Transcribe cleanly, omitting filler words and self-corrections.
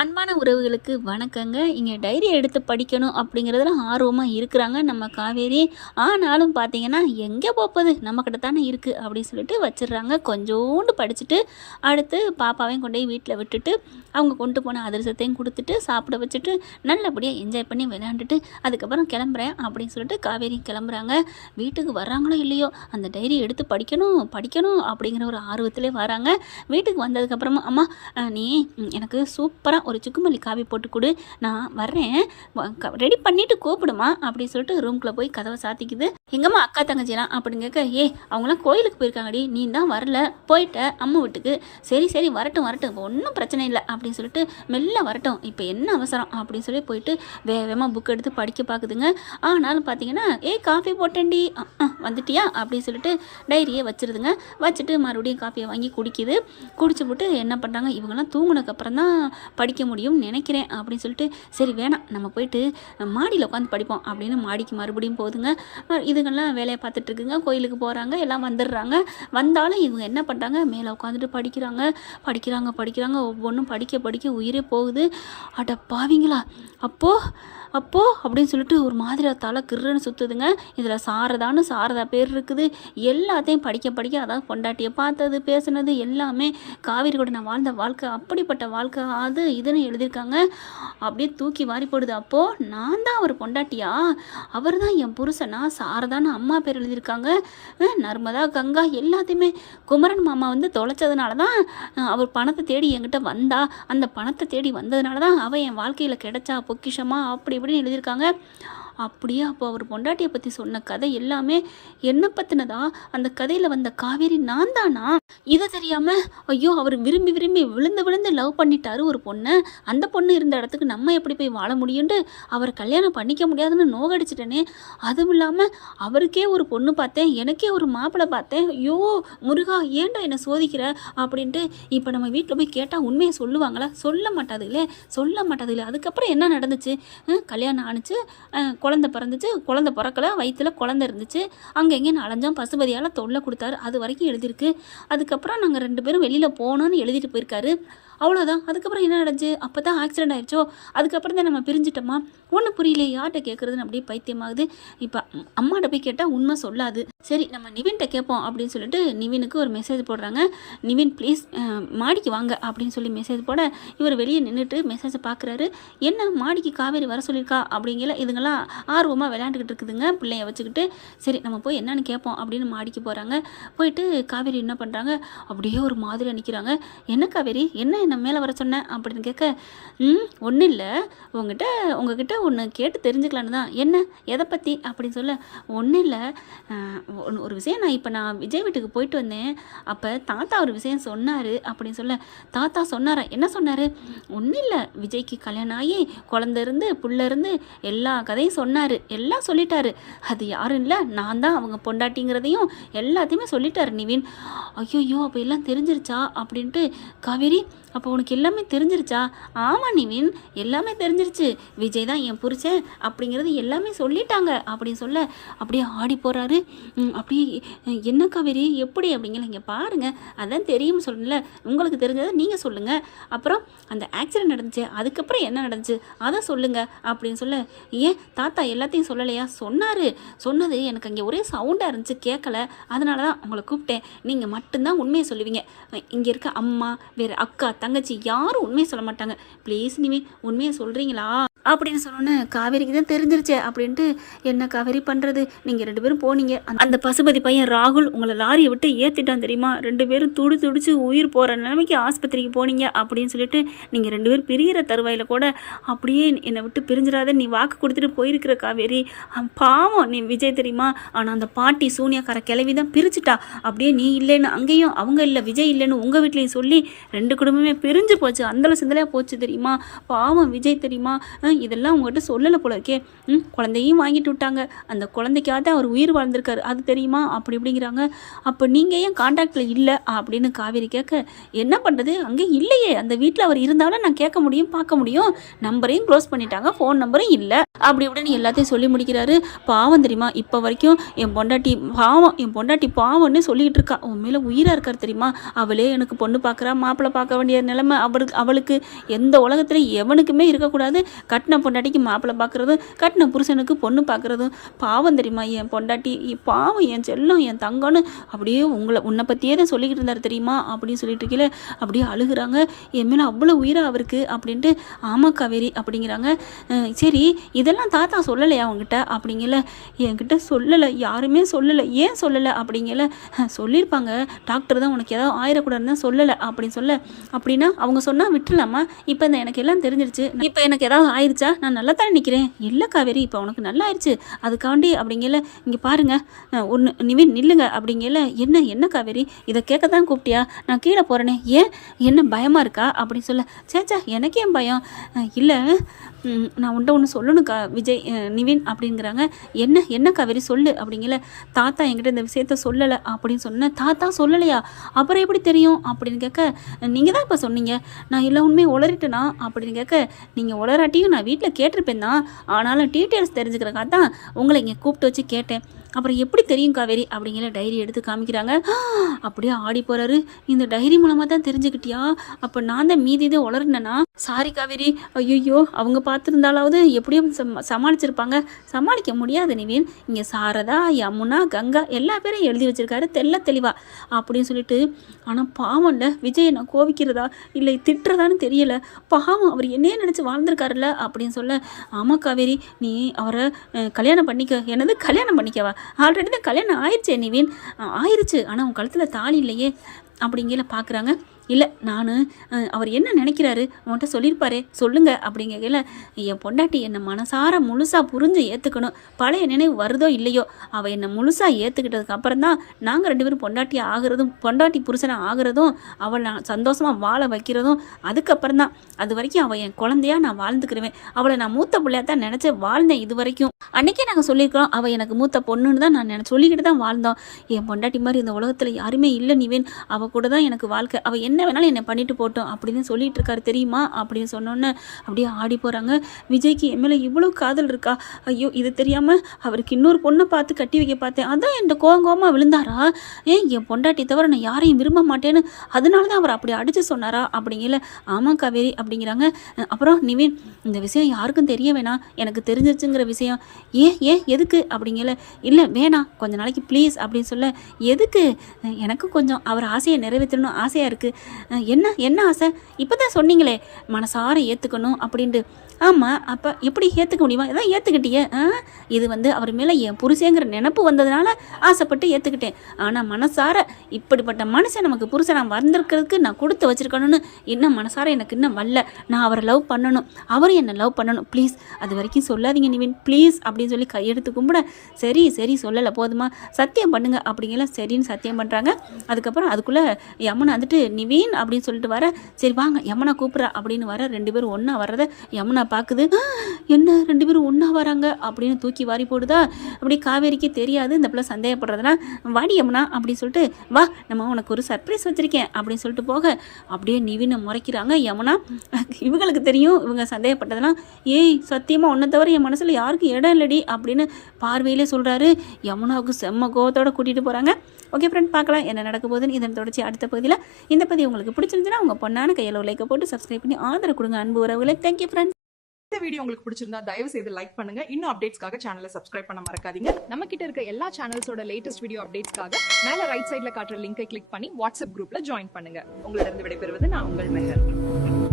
அன்பான உறவுகளுக்கு வணக்கங்க. இங்கே டைரி எடுத்து படிக்கணும் அப்படிங்கிறதுல ஆர்வமாக இருக்கிறாங்க நம்ம காவேரி. ஆனாலும் பார்த்தீங்கன்னா எங்கே போப்பது நம்மக்கிட்ட தானே இருக்குது அப்படின்னு சொல்லிட்டு வச்சிடுறாங்க. கொஞ்சோண்டு படிச்சுட்டு அடுத்து பாப்பாவையும் கொண்டு போய் வீட்டில் விட்டுட்டு அவங்க கொண்டு போன அதிரசத்தையும் கொடுத்துட்டு சாப்பிட வச்சுட்டு நல்லபடியாக என்ஜாய் பண்ணி விளையாண்டுட்டு அதுக்கப்புறம் கிளம்புறேன் அப்படின்னு சொல்லிட்டு காவேரி கிளம்புறாங்க. வீட்டுக்கு வர்றாங்களோ இல்லையோ அந்த டைரி எடுத்து படிக்கணும் படிக்கணும் அப்படிங்கிற ஒரு ஆர்வத்திலே வராங்க. வீட்டுக்கு வந்ததுக்கப்புறமா அம்மா நீ எனக்கு சூப்பராக ஒரு சுக்குமல்லி காபி போட்டு கொடு, நான் வர்றேன், ரெடி பண்ணிவிட்டு கூப்பிடுமா அப்படின்னு சொல்லிட்டு ரூம்குள்ளே போய் கதவை சாத்திக்குது. எங்கம்மா அக்கா தங்கச்சிலாம் அப்படின்னு கேட்க, அவங்களாம் கோயிலுக்கு போயிருக்காங்கடி, நீ தான் வரல, போயிட்ட அம்மா வீட்டுக்கு. சரி சரி வரட்டும் வரட்டும், ஒன்றும் பிரச்சனை இல்லை அப்படின்னு சொல்லிட்டு மெல்ல வரட்டும், இப்போ என்ன அவசரம் அப்படின்னு சொல்லி போயிட்டு வேகமாக புக் எடுத்து படிக்க பார்க்குதுங்க. ஆனாலும் பார்த்தீங்கன்னா காஃபி போட்டேன்டி வந்துட்டியா அப்படின்னு சொல்லிட்டு டைரியை வச்சிருதுங்க. வச்சுட்டு மறுபடியும் காஃபியை வாங்கி குடிக்குது. குடிச்சு போட்டு என்ன பண்ணுறாங்க, இவங்கெல்லாம் தூங்குனதுக்கப்புறம் தான் படிக்க முடியும்னு நினைக்கிறேன் அப்படின்னு சொல்லிட்டு சரி வேணாம் நம்ம போயிட்டு மாடியில் உட்காந்து படிப்போம் அப்படின்னு மாடிக்கு மறுபடியும் போகுதுங்க. இதுங்கெல்லாம் வேலையை பார்த்துட்டு இருக்குங்க. கோயிலுக்கு போகிறாங்க, எல்லாம் வந்துடுறாங்க. வந்தாலும் இவங்க என்ன பண்ணுறாங்க, மேலே உட்காந்துட்டு படிக்கிறாங்க படிக்கிறாங்க படிக்கிறாங்க. ஒவ்வொன்றும் படிக்க படிக்க உயிரே போகுது. அட பாவிங்களா, அப்போ அப்படின்னு சொல்லிட்டு ஒரு மாதிரி தலை கிருன்னு சுற்றுதுங்க. இதில் சாரதா பேர் இருக்குது. எல்லாத்தையும் படிக்க படிக்க, அதாவது பொண்டாட்டியை பார்த்தது பேசுனது எல்லாமே காவேரி கூட நான் வாழ்ந்த வாழ்க்கை அப்படிப்பட்ட வாழ்க்கை அது இதுன்னு எழுதியிருக்காங்க. அப்படியே தூக்கி வாரி போடுது. அப்போது நான் தான் அவர் பொண்டாட்டியா, அவர் தான் என் புருஷனா, சாரதான்னு அம்மா பேர் எழுதியிருக்காங்க. நர்மதா கங்கா எல்லாத்தையுமே குமரன் மாமா வந்து தொலைச்சதுனால தான் அவர் பணத்தை தேடி என்கிட்ட வந்தா, அந்த பணத்தை தேடி வந்ததுனால தான் அவள் என் வாழ்க்கையில் கிடைச்சா பொக்கிஷமா அப்படி இப்படின்னு எழுதியிருக்காங்க. அப்படியே அப்போ அவர் பொண்டாட்டியை பற்றி சொன்ன கதை எல்லாமே என்ன பற்றினதா, அந்த கதையில் வந்த காவேரி நான் தானா? இதை தெரியாமல் ஐயோ அவர் விரும்பி விரும்பி விழுந்து விழுந்து லவ் பண்ணிட்டாரு ஒரு பொண்ணை, அந்த பொண்ணு இருந்த இடத்துக்கு நம்ம எப்படி போய் வாழ முடியும்ட்டு அவர் கல்யாணம் பண்ணிக்க முடியாதுன்னு நோகடிச்சிட்டேனே. அதுவும் இல்லாமல் அவருக்கே ஒரு பொண்ணு பார்த்தேன், எனக்கே ஒரு மாப்பிள்ளை பார்த்தேன், ஐயோ முருகா ஏன்டா என்னை சோதிக்கிற அப்படின்ட்டு. இப்போ நம்ம வீட்டில் போய் கேட்டால் உண்மையை சொல்லுவாங்களா? சொல்ல மாட்டாதுங்களே. அதுக்கப்புறம் என்ன நடந்துச்சு? கல்யாணம் ஆணுச்சு, குழந்தை பிறந்துச்சு, குழந்தை பிறக்கலை, வயிற்றில் குழந்தை இருந்துச்சு, அங்கே எங்கேயும் அலைஞ்சோம், பசுபதியால் தொல்லை கொடுத்தாரு, அது வரைக்கும் எழுதியிருக்கு. அதுக்கப்புறம் நாங்கள் 2 பேரும் வெளியில் போனோன்னு எழுதிட்டு போயிருக்காரு, அவ்வளோதான். அதுக்கப்புறம் என்ன நடந்துச்சு? அப்போ தான் ஆக்சிடென்ட் ஆயிடுச்சோ, அதுக்கப்புறம் தான் நம்ம பிரிஞ்சிட்டோமா? ஒன்றும் புரியல, யார்கிட்ட கேட்குறதுன்னு அப்படியே பைத்தியமாகுது. இப்போ அம்மாட்ட போய் கேட்டால் உண்மை சொல்லாது. சரி நம்ம நிவின்கிட்ட கேட்போம் அப்படின்னு சொல்லிட்டு நிவினுக்கு ஒரு மெசேஜ் போடுறாங்க. நிவின் ப்ளீஸ் மாடிக்கு வாங்க அப்படின்னு சொல்லி மெசேஜ் போட இவர் வெளியே நின்றுட்டு மெசேஜை பார்க்குறாரு. என்ன மாடிக்கு காவேரி வர சொல்லியிருக்கா அப்படிங்கிற இதுங்கெல்லாம் ஆர்வமாக விளையாண்டுக்கிட்டு இருக்குதுங்க பிள்ளைய வச்சுக்கிட்டு. சரி நம்ம போய் என்னன்னு கேட்போம் அப்படின்னு மாடிக்கு போகிறாங்க. போயிட்டு காவேரி என்ன பண்ணுறாங்க, அப்படியே ஒரு மாதிரி நிற்கிறாங்க. என்ன காவேரி, என்ன என்ன மேலே வர சொன்னேன் அப்படின்னு கேட்க, ஒன்றும் இல்லை, உங்ககிட்ட ஒன்று கேட்டு தெரிஞ்சுக்கலான்னு தான். என்ன, எதை பற்றி அப்படின்னு சொல்ல, ஒன்றும் இல்லை, ஒரு விஷயம், நான் விஜய் வீட்டுக்கு போயிட்டு வந்தேன், அப்போ தாத்தா ஒரு விஷயம் சொன்னார் அப்படின்னு சொல்ல, தாத்தா சொன்னாரா? என்ன சொன்னார்? ஒன்றும் இல்லை, விஜய்க்கு கல்யாணம் ஆகி குழந்தை இருந்து புள்ள இருந்து எல்லா கதையும் சொன்னார், எல்லாம் சொல்லிட்டாரு. அது யாரும் இல்லை, நான் தான் அவங்க பொண்டாட்டிங்கிறதையும் எல்லாத்தையுமே சொல்லிட்டாரு நிவின். ஐயோ அப்போ எல்லாம் தெரிஞ்சிருச்சா அப்படின்ட்டு. காவேரி அப்போ உனக்கு எல்லாமே தெரிஞ்சிருச்சா? ஆமாம் நிவின், எல்லாமே தெரிஞ்சிருச்சு, விஜய் தான் என் புருஷன் அப்படிங்கிறது எல்லாமே சொல்லிட்டாங்க அப்படின்னு சொல்ல அப்படியே ஆடி போகிறாரு. அப்படியே என்ன காவேரி எப்படி அப்படிங்கிற, இங்கே பாருங்கள், அதான் தெரியும்னு சொல்லல, உங்களுக்கு தெரிஞ்சதை நீங்கள் சொல்லுங்கள். அப்புறம் அந்த ஆக்சிடென்ட் நடந்துச்சு, அதுக்கப்புறம் என்ன நடந்துச்சு அதை சொல்லுங்கள் அப்படின்னு சொல்ல, ஏன் தாத்தா எல்லாத்தையும் சொல்லலையா? சொன்னது எனக்கு அங்கே ஒரே சவுண்டாக இருந்துச்சு, கேட்கல, அதனால தான் உங்களை கூப்பிட்டேன். நீங்கள் மட்டும்தான் உண்மையை சொல்லுவீங்க, இங்கே இருக்க அம்மா வேறு அக்கா தங்கச்சி யாரும் உண்மையை சொல்ல மாட்டாங்க, ப்ளீஸ் நிவி உண்மையை சொல்கிறீங்களா அப்படின்னு சொன்னோன்னே காவேரிக்கு தான் தெரிஞ்சிருச்சு அப்படின்ட்டு. என்ன காவேரி பண்ணுறது, நீங்கள் 2 பேரும் போனீங்க, அந்த பசுபதி பையன் ராகுல் உங்களை லாரியை விட்டு ஏற்றிட்டான் தெரியுமா, 2 பேரும் துடிச்சு உயிர் போகிற நிலைமைக்கு ஆஸ்பத்திரிக்கு போனீங்க அப்படின்னு சொல்லிட்டு நீங்கள் 2 பேரும் பிரிகிற தருவாயில் கூட அப்படியே என்னை விட்டு பிரிஞ்சிடாத நீ வாக்கு கொடுத்துட்டு போயிருக்கிற காவேரி. பாவம் நீ விஜய் தெரியுமா, ஆனால் அந்த பாட்டி சூனியாக்கார கிளவி தான் பிரிச்சுட்டா. அப்படியே நீ இல்லைன்னு அங்கேயும், அவங்க இல்லை விஜய் இல்லைன்னு உங்கள் வீட்லேயும் சொல்லி 2 குடும்பமே பிரிஞ்சு போச்சு, அந்தல சிந்தலையாக போச்சு தெரியுமா. பாவம் விஜய் தெரியுமா, இதெல்லாம் உங்ககிட்ட சொல்லலை போல இருக்கே. குழந்தையும் வாங்கிட்டு விட்டாங்க, அந்த குழந்தைக்காக அவர் உயிர் வாழ்ந்திருக்காரு, அது தெரியுமா அப்படி இப்படிங்கிறாங்க. அப்போ நீங்கள் ஏன் கான்டாக்டில் இல்லை அப்படின்னு காவேரி கேட்க, என்ன பண்ணுறது, அங்கே இல்லையே, அந்த வீட்டில் அவர் இருந்தாலும் நான் கேட்க முடியும் பார்க்க முடியும், நம்பரையும் க்ளோஸ் பண்ணிட்டாங்க, ஃபோன் நம்பரும் இல்லை அப்படி இப்படின்னு எல்லாத்தையும் சொல்லி முடிக்கிறாரு. பாவம் தெரியுமா, இப்போ வரைக்கும் என் பொண்டாட்டி பாவம்னு சொல்லிக்கிட்டு இருக்கா. உன் மேலே உயிராக இருக்கார் தெரியுமா, அவளே எனக்கு பொண்ணு பார்க்குறா, மாப்பிள்ளை பார்க்க வேண்டிய நிலைமை அவளுக்கு எந்த உலகத்தில் எவனுக்குமே இருக்கக்கூடாது. கட்டின பொண்டாட்டிக்கு மாப்பிள்ளை பார்க்குறதும் கட்டின புருஷனுக்கு பொண்ணு பார்க்குறதும் பாவம் தெரியுமா, என் பொண்டாட்டி பாவம், என் செல்லம், என் தங்கம்னு அப்படியே உன்னை பற்றியே தான் சொல்லிக்கிட்டு இருந்தார் தெரியுமா அப்படின்னு சொல்லிட்டு இருக்கல. அப்படியே அழுகுறாங்க. என் மேலே அவ்வளோ உயிராக அவருக்கு அப்படின்ட்டு. ஆமாம் காவேரி அப்படிங்கிறாங்க. சரி இதெல்லாம் தாத்தா சொல்லலையா அவங்ககிட்ட அப்படிங்கல. என்கிட்ட சொல்லலை, யாருமே சொல்லலை. ஏன் சொல்லலை அப்படிங்கல. சொல்லியிருப்பாங்க, டாக்டர் தான் உனக்கு ஏதாவது ஆயிடக்கூடாதுன்னு தான் சொல்லலை அப்படின்னு சொல்ல. அப்படின்னா அவங்க சொன்னால் விட்டுலாமா, இப்போ இந்த எனக்கு எல்லாம் தெரிஞ்சிருச்சு, இப்போ எனக்கு ஏதாவது ஆயிடுச்சா, நான் நல்லா தானே நிற்கிறேன். இல்லை காவேரி, இப்போ உனக்கு நல்லா ஆயிடுச்சு அதுக்காண்டி அப்படிங்கல. இங்கே பாருங்க ஒன்று நிவின் நில்லுங்க அப்படிங்கல. என்ன காவேரி, இதை கேட்க தான் கூப்பிட்டியா, நான் கீழே போகிறேனே, ஏன் என்ன பயமாக இருக்கா அப்படின்னு சொல்ல. சேச்சா எனக்கே பயம் இல்லை, நான் உன்ட்ட ஒன்று சொல்லணுக்கா விஜய் நிவின் அப்படிங்கிறாங்க. என்ன காவேரி சொல்லு அப்படிங்கல. தாத்தா என்கிட்ட இந்த விஷயத்த சொல்லலை அப்படின்னு சொன்னேன். தாத்தா சொல்லலையா, அப்புறம் எப்படி தெரியும் அப்படின்னு கேட்க, நீங்கள் தான் இப்போ சொன்னீங்க, நான் எல்லா உண்மையும் உளறிட்டேனா அப்படின்னு கேட்க, நீங்கள் உளராட்டியும் நான் வீட்டில் கேட்டிருப்பேன் தான், ஆனாலும் டீட்டெயில்ஸ் தெரிஞ்சுக்கிறக்காக தான் உங்களை இங்கே கூப்பிட்டு வச்சு கேட்டேன். அப்புறம் எப்படி தெரியும் காவேரி அப்படிங்கிற டைரி எடுத்து காமிக்கிறாங்க. அப்படியே ஆடி போகிறாரு. இந்த டைரி மூலமாக தான் தெரிஞ்சுக்கிட்டியா, அப்போ நான் தான் மீதி இதை உளர்னேனா, சாரி காவேரி, ஐயோ அவங்க பார்த்துருந்தாலாவது எப்படியும் சமாளிச்சிருப்பாங்க. சமாளிக்க முடியாது நிவின், இங்கே சாரதா, யமுனா, கங்கா எல்லா பேரும் எழுதி வச்சிருக்காரு தெளிவாக அப்படின்னு சொல்லிட்டு. ஆனால் பாவம்ல விஜய் நான் கோவிக்கிறதா இல்லை திட்டுறதான்னு தெரியல, பாவம் அவர் என்னையே நினச்சி வாழ்ந்திருக்காருல்ல அப்படின்னு சொல்ல. ஆமாம் காவேரி, நீ அவரை கல்யாணம் பண்ணிக்க. என்னது கல்யாணம் பண்ணிக்கவா, ஆல்ரெடி தான் கல்யாணம் ஆயிடுச்சே நிவின், ஆயிடுச்சு, ஆனால் உன் கழுத்தில் தாலி இல்லையே அப்படிங்கல. பார்க்குறாங்க. இல்லை நான் அவர் என்ன நினைக்கிறாரு அவன்கிட்ட சொல்லியிருப்பாரே சொல்லுங்க அப்படிங்கல. என் பொண்டாட்டி என்னை மனசார முழுசாக புரிஞ்சு ஏற்றுக்கணும். பழைய நினைவு வருதோ இல்லையோ, அவள் என்னை முழுசாக ஏற்றுக்கிட்டதுக்கு அப்புறம் தான் நாங்கள் 2 பேரும் பொண்டாட்டி புருஷனாக ஆகிறதும் அவள் நான் சந்தோஷமாக வாழ வைக்கிறதும். அதுக்கப்புறம் தான், அது வரைக்கும் அவள் என் குழந்தையாக நான் வாழ்ந்துக்கிடுவேன். அவளை நான் மூத்த பிள்ளையாக தான் நினச்சி வாழ்ந்தேன் இது வரைக்கும். அன்றைக்கே நாங்கள் சொல்லியிருக்கிறோம், அவள் எனக்கு மூத்த பொண்ணுன்னு தான் நான் சொல்லிக்கிட்டு தான் வாழ்ந்தோம். என் பொண்டாட்டி மாதிரி இந்த உலகத்தில் யாருமே இல்லை நிவின், அவள் கூட தான் எனக்கு வாழ்க்கை, அவள் என்ன வேணாலும் என்னை பண்ணிட்டு போட்டோம் அப்படின்னு சொல்லிட்டு இருக்காரு தெரியுமா அப்படின்னு சொன்னோன்னே அப்படியே ஆடி போகிறாங்க. விஜய்க்கு என் மேலே இவ்வளோ காதல் இருக்கா, ஐயோ இது தெரியாமல் அவருக்கு இன்னொரு பொண்ணை பார்த்து கட்டி வைக்க பார்த்தேன், அதான் என் கோவமாக விழுந்தாரா, என் பொண்டாட்டி தவிர நான் யாரையும் விரும்ப மாட்டேன்னு அதனால தான் அவர் அப்படி அடித்து சொன்னாரா அப்படிங்கல. ஆமாம் காவேரி அப்படிங்கிறாங்க. அப்புறம் நிவின், இந்த விஷயம் யாருக்கும் தெரிய வேணாம், எனக்கு தெரிஞ்சிருச்சுங்கிற விஷயம். ஏன் எதுக்கு அப்படிங்கல. இல்லை வேணாம், கொஞ்ச நாளைக்கு ப்ளீஸ் அப்படின்னு சொல்ல. எதுக்கு, எனக்கு கொஞ்சம் அவர் ஆசையை நிறைவேற்றணும் ஆசையாக இருக்குது. என்ன ஆசை, இப்போ தான் சொன்னீங்களே மனசார ஏற்றுக்கணும் அப்படின்ட்டு. ஆமாம், அப்போ எப்படி ஏற்றுக்க முடியுமா, இதான் ஏற்றுக்கிட்டியே. இது அவர் மேலே என் புருஷங்கிற நினப்பு வந்ததுனால ஆசைப்பட்டு ஏற்றுக்கிட்டேன். ஆனால் மனசார இப்படிப்பட்ட மனுஷன் நமக்கு புருஷன் வந்திருக்கிறதுக்கு நான் கொடுத்து வச்சுருக்கணும்னு இன்னும் மனசார எனக்கு இன்னும் வரல. நான் அவரை லவ் பண்ணணும், அவரும் என்னை லவ் பண்ணணும், ப்ளீஸ் அது வரைக்கும் சொல்லாதீங்க நிவின் ப்ளீஸ் அப்படின்னு சொல்லி கையெடுத்து கும்பிட. சரி சொல்லலை போதுமா, சத்தியம் பண்ணுங்க அப்படிங்கிற. சரின்னு சத்தியம் பண்ணுறாங்க. அதுக்கப்புறம் அதுக்குள்ளே யமுனா வந்துட்டு நிவின் அப்படின்னு சொல்லிட்டு வர. சரி வாங்க யமுனா கூப்பிட்றா அப்படின்னு வர. 2 பேரும் ஒன்றா வர்றத யமுனா பார்க்குது. என்ன 2 பேரும் ஒன்றா வராங்க அப்படின்னு தூக்கி வாரி போடுதா. அப்படி காவேரிக்கு தெரியாது இந்த பிள்ளை சந்தேகப்படுறதுனா. வாடி யமுனா அப்படின்னு சொல்லிட்டு, வா நம்ம உனக்கு ஒரு சர்ப்ரைஸ் வச்சுருக்கேன் அப்படின்னு சொல்லிட்டு போக, அப்படியே நிவினை முறைக்கிறாங்க யமுனா. இவங்களுக்கு தெரியும் இவங்க சந்தேகப்பட்டதெல்லாம். ஏய் சத்தியமாக உன்னை தவிர என் மனசில் யாருக்கும் இடம் இல்லடி அப்படின்னு பார்வையிலே சொல்கிறாரு. யமுனாவுக்கு செம்ம கோவத்தோடு கூட்டிகிட்டு போகிறாங்க. ஓகே ஃப்ரெண்ட், பார்க்கலாம் என்ன நடக்க போகுதுன்னு. இதன் தொடர்ச்சி அடுத்த பகுதியில். இந்த பதிவு உங்களுக்கு பிடிச்சிருந்துச்சுன்னா உங்கள் பொண்ணான கையில் லைக்கை போட்டு சப்ஸ்கிரைப் பண்ணி ஆதரவு கொடுங்க அன்பு உறவுகளை. Thank you friends. இந்த வீடியோ உங்களுக்கு பிடிச்சிருந்தா தயவு செய்து லைக் பண்ணுங்க. இன்னும் அப்டேட்ஸ்க்காக சேனலை சப்ஸ்கிரைப் பண்ண மறக்காதீங்க. நம்ம கிட்ட இருக்க எல்லா சேனல்ஸோட லேட்டஸ்ட் வீடியோ அப்டேட்ஸ்க்காக மேல ரைட் சைடுல காட்டுற லிங்கை கிளிக் பண்ணி வாட்ஸ்அப் குரூப்ல ஜாயின் பண்ணுங்க. உங்களிடம் விடைபெறுவது நான் உங்கள் மெஹர்.